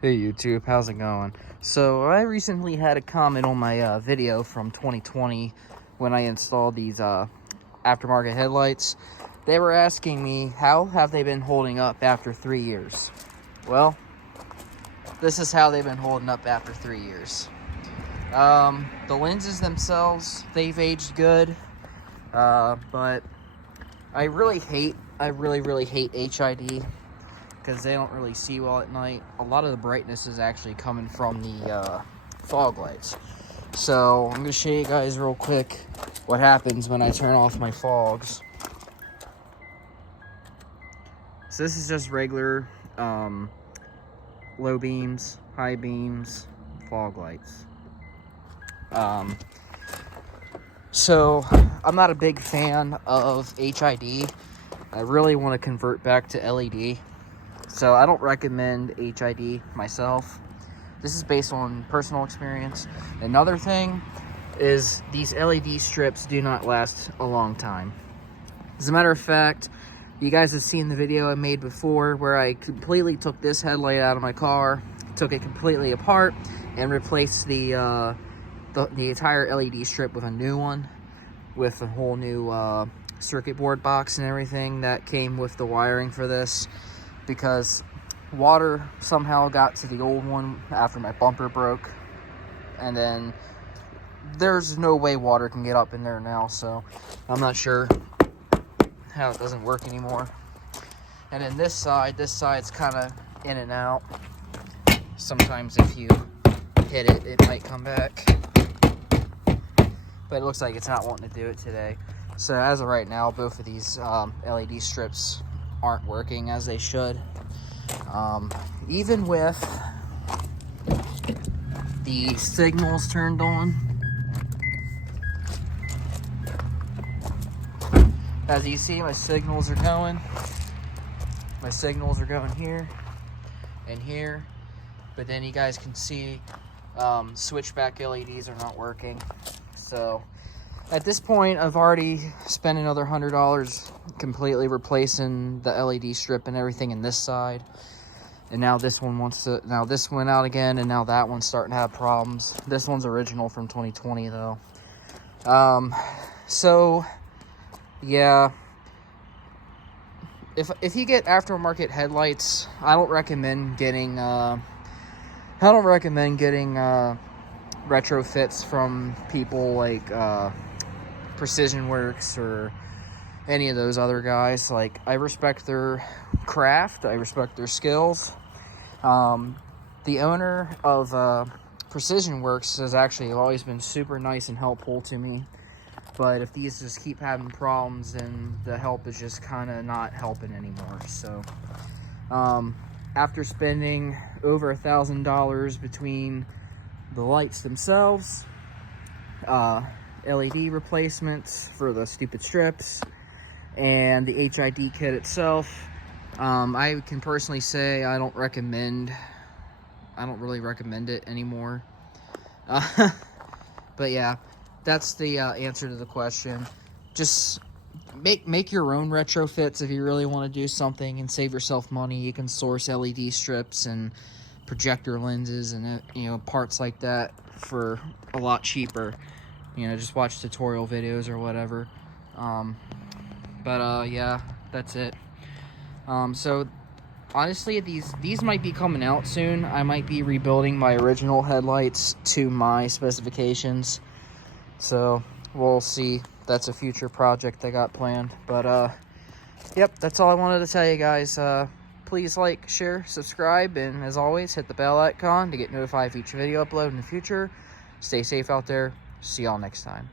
Hey YouTube, how's it going? So I recently had a comment on my video from 2020 when I installed these aftermarket headlights. They were asking me, how have they been holding up after 3 years? Well, this is how they've been holding up after 3 years. The lenses themselves, they've aged good, but I really hate HID. Because they don't really see well at night. A lot of the brightness is actually coming from the fog lights. So I'm going to show you guys real quick what happens when I turn off my fogs. So this is just regular low beams, high beams, fog lights. So I'm not a big fan of HID. I really want to convert back to LED. So I don't recommend HID myself. This is based on personal experience. Another thing is these LED strips do not last a long time. As a matter of fact, you guys have seen the video I made before where I completely took this headlight out of my car, took it completely apart, and replaced the entire LED strip with a new one, with a whole new circuit board box and everything that came with the wiring for this. Because water somehow got to the old one after my bumper broke, and then there's no way water can get up in there now, so I'm not sure how it doesn't work anymore. And then this side's kind of in and out. Sometimes if you hit it, it might come back, but it looks like it's not wanting to do it today. So as of right now, both of these LED strips aren't working as they should. Even with the signals turned on, as you see, my signals are going here and here, but then you guys can see switchback LEDs are not working. So at this point, I've already spent another $100 completely replacing the LED strip and everything in this side. And now this one now this went out again, and now that one's starting to have problems. This one's original from 2020 though. So yeah, if you get aftermarket headlights, I don't recommend getting retrofits from people like Precisionworkz or any of those other guys. Like, I respect their craft, I respect their skills. The owner of Precisionworkz has actually always been super nice and helpful to me, but if these just keep having problems, then the help is just kind of not helping anymore. So after spending over $1,000 between the lights themselves, LED replacements for the stupid strips, and the HID kit itself, I can personally say I don't really recommend it anymore. But yeah, that's the answer to the question. Just make your own retrofits if you really want to do something and save yourself money. You can source LED strips and projector lenses and parts like that for a lot cheaper. Just watch tutorial videos or whatever. Yeah, that's it. So honestly, these might be coming out soon. I might be rebuilding my original headlights to my specifications, so we'll see. That's a future project I got planned. But yep, that's all I wanted to tell you guys. Please like, share, subscribe, and as always, hit the bell icon to get notified of each video upload in the future. Stay safe out there. See y'all next time.